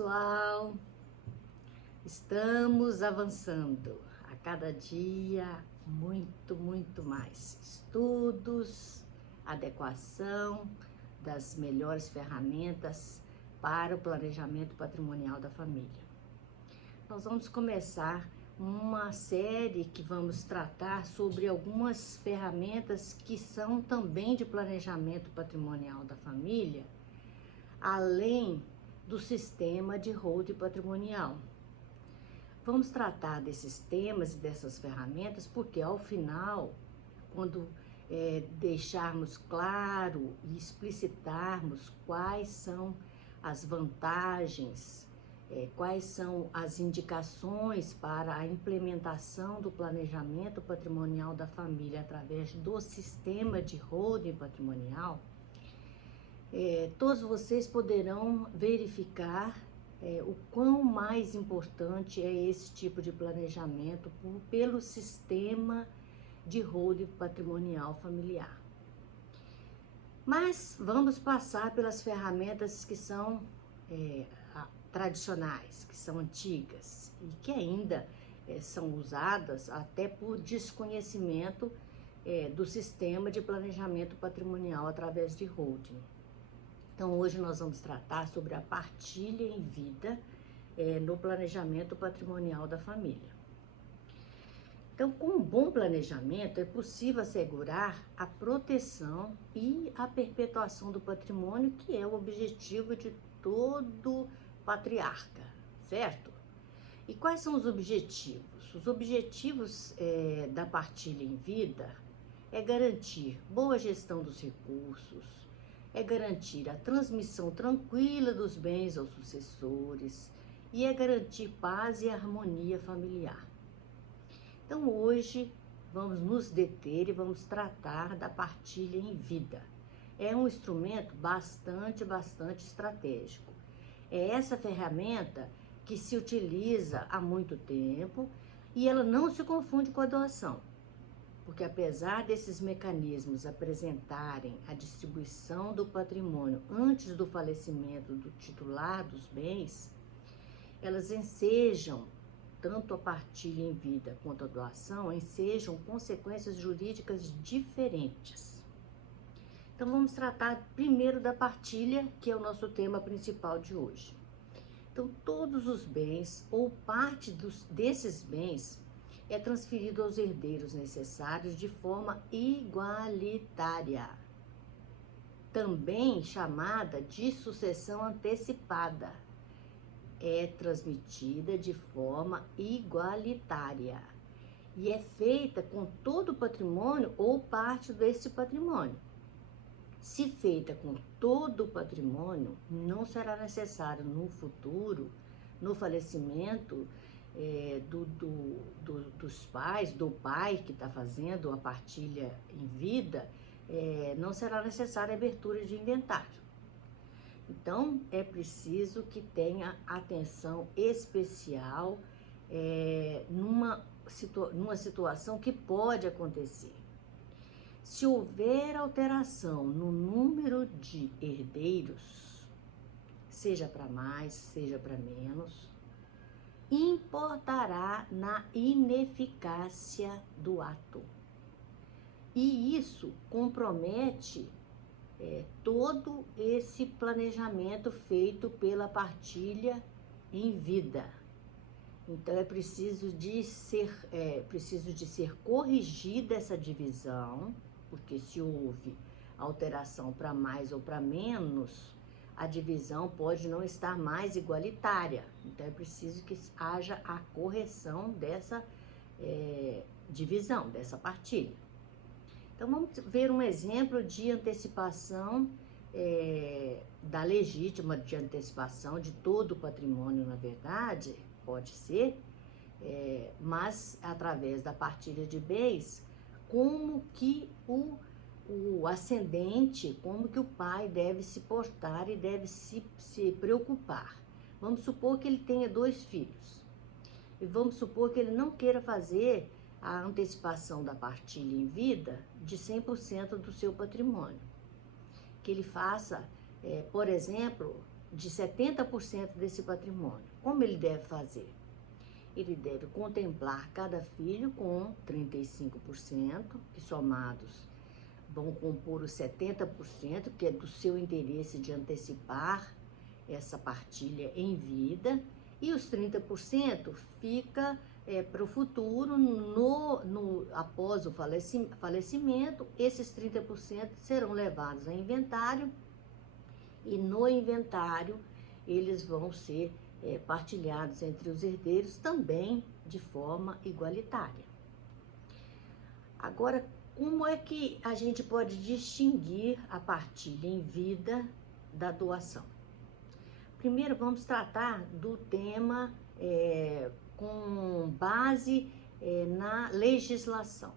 pessoal, estamos avançando a cada dia muito mais. Estudos, adequação das melhores ferramentas para o planejamento patrimonial da família. Nós vamos começar uma série que vamos tratar sobre algumas ferramentas que são também de planejamento patrimonial da família, além do sistema de holding patrimonial. Vamos tratar desses temas e dessas ferramentas porque, ao final, quando deixarmos claro e explicitarmos quais são as vantagens, quais são as indicações para a implementação do planejamento patrimonial da família através do sistema de holding patrimonial, todos vocês poderão verificar o quão mais importante é esse tipo de planejamento pelo sistema de holding patrimonial familiar. Mas vamos passar pelas ferramentas que são tradicionais, que são antigas e que ainda são usadas até por desconhecimento do sistema de planejamento patrimonial através de holding. Então, hoje nós vamos tratar sobre a partilha em vida no planejamento patrimonial da família. Então, com um bom planejamento, é possível assegurar a proteção e a perpetuação do patrimônio, que é o objetivo de todo patriarca, certo? E quais são os objetivos? Os objetivos da partilha em vida é garantir boa gestão dos recursos, é garantir a transmissão tranquila dos bens aos sucessores e é garantir paz e harmonia familiar. Então, hoje, vamos nos deter e vamos tratar da partilha em vida. É um instrumento bastante estratégico. É essa ferramenta que se utiliza há muito tempo e ela não se confunde com a doação. Porque apesar desses mecanismos apresentarem a distribuição do patrimônio antes do falecimento do titular dos bens, elas ensejam, tanto a partilha em vida quanto a doação, ensejam consequências jurídicas diferentes. Então vamos tratar primeiro da partilha, que é o nosso tema principal de hoje. Então todos os bens ou parte desses bens é transferido aos herdeiros necessários de forma igualitária, também chamada de sucessão antecipada. É transmitida de forma igualitária e é feita com todo o patrimônio ou parte desse patrimônio. Se feita com todo o patrimônio, não será necessário no futuro, no falecimento dos pais, do pai que está fazendo a partilha em vida, não será necessária a abertura de inventário. Então, é preciso que tenha atenção especial numa situação que pode acontecer. Se houver alteração no número de herdeiros, seja para mais, seja para menos, importará na ineficácia do ato. E isso compromete todo esse planejamento feito pela partilha em vida. Então é preciso de ser corrigida essa divisão, porque se houve alteração para mais ou para menos, a divisão pode não estar mais igualitária. Então é preciso que haja a correção dessa divisão, dessa partilha. Então vamos ver um exemplo de antecipação da legítima, de antecipação de todo o patrimônio, na verdade, pode ser, mas através da partilha de bens, como que o ascendente, como que o pai deve se portar e deve se preocupar. Vamos supor que ele tenha 2 filhos. E vamos supor que ele não queira fazer a antecipação da partilha em vida de 100% do seu patrimônio. Que ele faça, por exemplo, de 70% desse patrimônio. Como ele deve fazer? Ele deve contemplar cada filho com 35%, que somados vão compor os 70%, que é do seu interesse de antecipar essa partilha em vida, e os 30% fica para o futuro, após o falecimento, esses 30% serão levados a inventário, e no inventário eles vão ser partilhados entre os herdeiros também de forma igualitária. Agora, como é que a gente pode distinguir a partilha em vida da doação? Primeiro, vamos tratar do tema com base na legislação.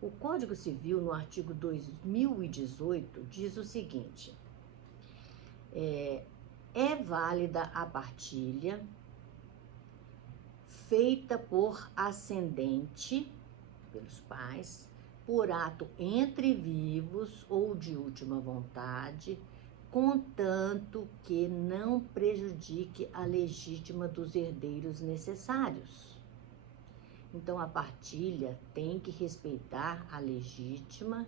O Código Civil, no artigo 2018, diz o seguinte: é válida a partilha feita por ascendente, pelos pais, por ato entre vivos ou de última vontade, contanto que não prejudique a legítima dos herdeiros necessários. Então, a partilha tem que respeitar a legítima,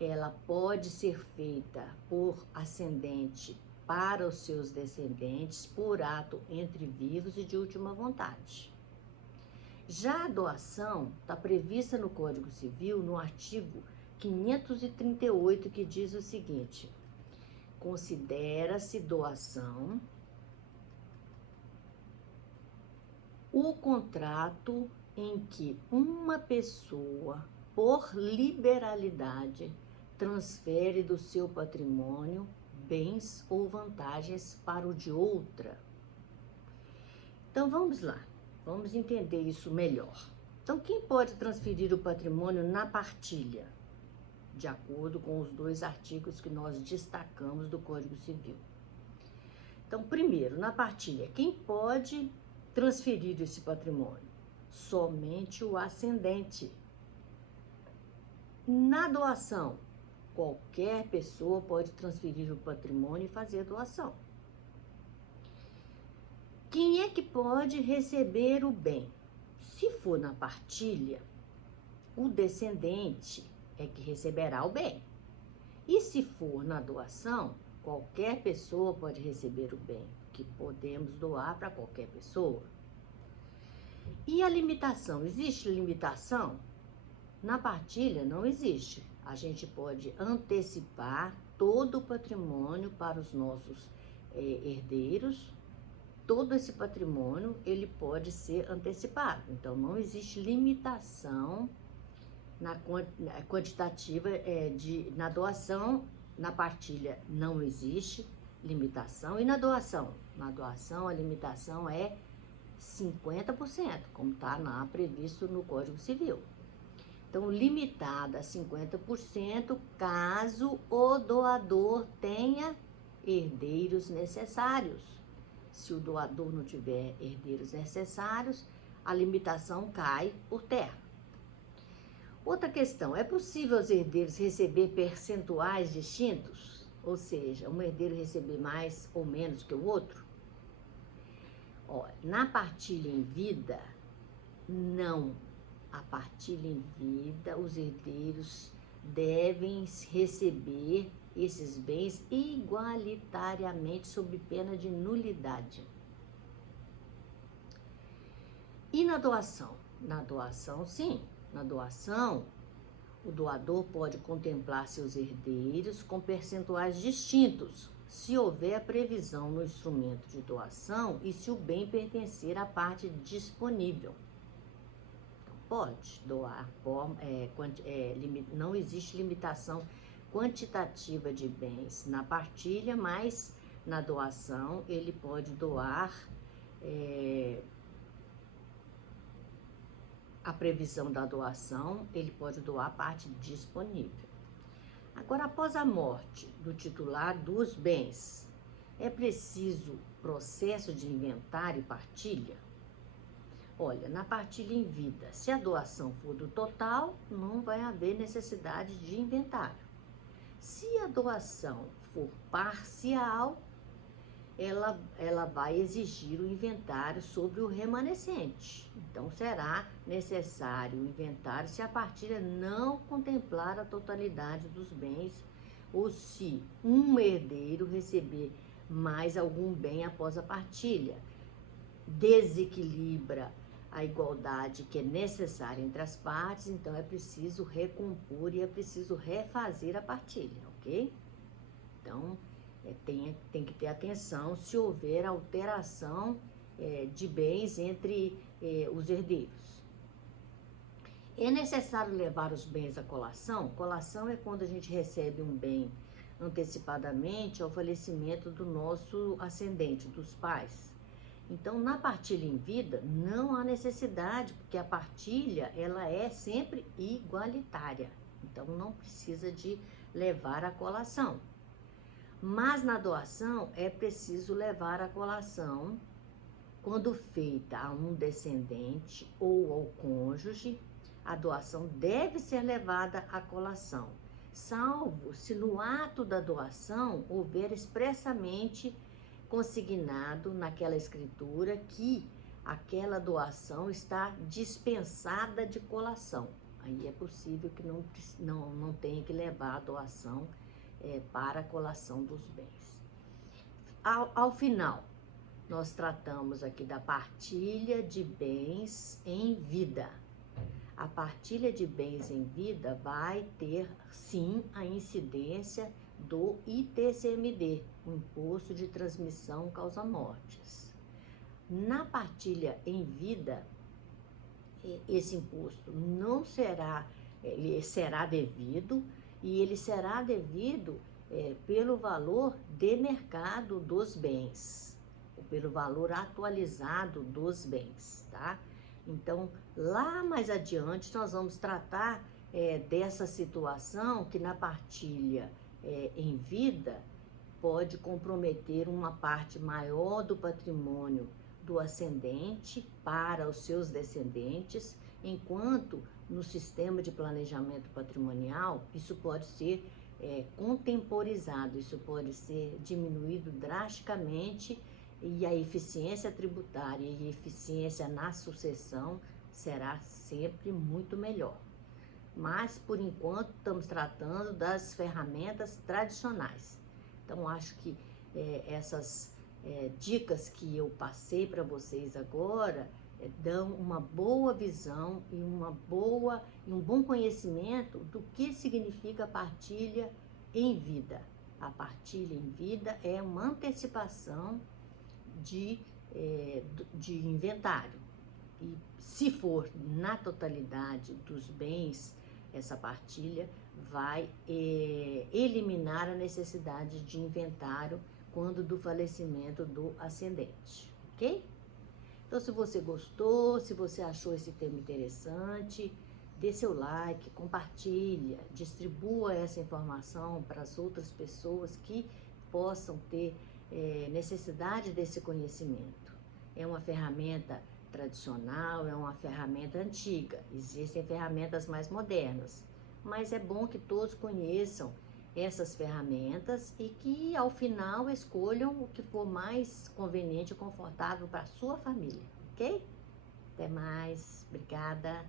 ela pode ser feita por ascendente para os seus descendentes, por ato entre vivos e de última vontade. Já a doação está prevista no Código Civil, no artigo 538, que diz o seguinte: considera-se doação o contrato em que uma pessoa, por liberalidade, transfere do seu patrimônio bens ou vantagens para o de outra. Então vamos lá, vamos entender isso melhor. Então, quem pode transferir o patrimônio na partilha? De acordo com os dois artigos que nós destacamos do Código Civil. Então, primeiro, na partilha, quem pode transferir esse patrimônio? Somente o ascendente. Na doação, qualquer pessoa pode transferir o patrimônio e fazer a doação. Quem é que pode receber o bem? Se for na partilha, o descendente é que receberá o bem. E se for na doação, qualquer pessoa pode receber o bem, que podemos doar para qualquer pessoa. E a limitação? Existe limitação? Na partilha não existe. A gente pode antecipar todo o patrimônio para os nossos herdeiros. Todo esse patrimônio, ele pode ser antecipado. Então, não existe limitação na quantitativa na doação. Na partilha não existe limitação. E na doação? Na doação, a limitação é 50%, como está lá previsto no Código Civil. Então, limitada a 50%, caso o doador tenha herdeiros necessários. Se o doador não tiver herdeiros necessários, a limitação cai por terra. Outra questão, é possível os herdeiros receber percentuais distintos? Ou seja, um herdeiro receber mais ou menos que o outro? Na partilha em vida, não. A partilha em vida, os herdeiros devem receber esses bens igualitariamente sob pena de nulidade. E na doação? Na doação, sim. Na doação, o doador pode contemplar seus herdeiros com percentuais distintos, se houver previsão no instrumento de doação e se o bem pertencer à parte disponível. Pode doar, não existe limitação quantitativa de bens na partilha, mas na doação ele pode doar a previsão da doação, ele pode doar a parte disponível. Agora, após a morte do titular dos bens, é preciso processo de inventário e partilha? Olha, na partilha em vida, se a doação for do total, não vai haver necessidade de inventário. Se a doação for parcial, ela vai exigir o inventário sobre o remanescente. Então, será necessário o inventário se a partilha não contemplar a totalidade dos bens ou se um herdeiro receber mais algum bem após a partilha. Desequilibra a igualdade que é necessária entre as partes, então é preciso recompor e é preciso refazer a partilha, ok? Então, tem que ter atenção se houver alteração de bens entre os herdeiros. É necessário levar os bens à colação? Colação é quando a gente recebe um bem antecipadamente ao falecimento do nosso ascendente, dos pais. Então, na partilha em vida, não há necessidade, porque a partilha, ela é sempre igualitária. Então, não precisa de levar a colação. Mas na doação, é preciso levar a colação quando feita a um descendente ou ao cônjuge. A doação deve ser levada à colação, salvo se no ato da doação houver expressamente consignado naquela escritura que aquela doação está dispensada de colação. Aí é possível que não tenha que levar a doação para a colação dos bens. Ao final, nós tratamos aqui da partilha de bens em vida. A partilha de bens em vida vai ter, sim, a incidência do ITCMD, o Imposto de Transmissão Causa-Mortes. Na partilha em vida, esse imposto não será, ele será devido, e ele será devido pelo valor de mercado dos bens, ou pelo valor atualizado dos bens, tá? Então, lá mais adiante, nós vamos tratar dessa situação que na partilha em vida pode comprometer uma parte maior do patrimônio do ascendente para os seus descendentes, enquanto no sistema de planejamento patrimonial isso pode ser contemporizado, isso pode ser diminuído drasticamente e a eficiência tributária e a eficiência na sucessão será sempre muito melhor. Mas, por enquanto, estamos tratando das ferramentas tradicionais. Então, acho que essas dicas que eu passei para vocês agora dão uma boa visão e um bom conhecimento do que significa a partilha em vida. A partilha em vida é uma antecipação de inventário. E se for na totalidade dos bens, essa partilha vai eliminar a necessidade de inventário quando do falecimento do ascendente, ok? Então, se você gostou, se você achou esse tema interessante, dê seu like, compartilha, distribua essa informação para as outras pessoas que possam ter necessidade desse conhecimento. É uma ferramenta tradicional, é uma ferramenta antiga, existem ferramentas mais modernas, mas é bom que todos conheçam essas ferramentas e que ao final escolham o que for mais conveniente e confortável para a sua família, ok? Até mais, obrigada!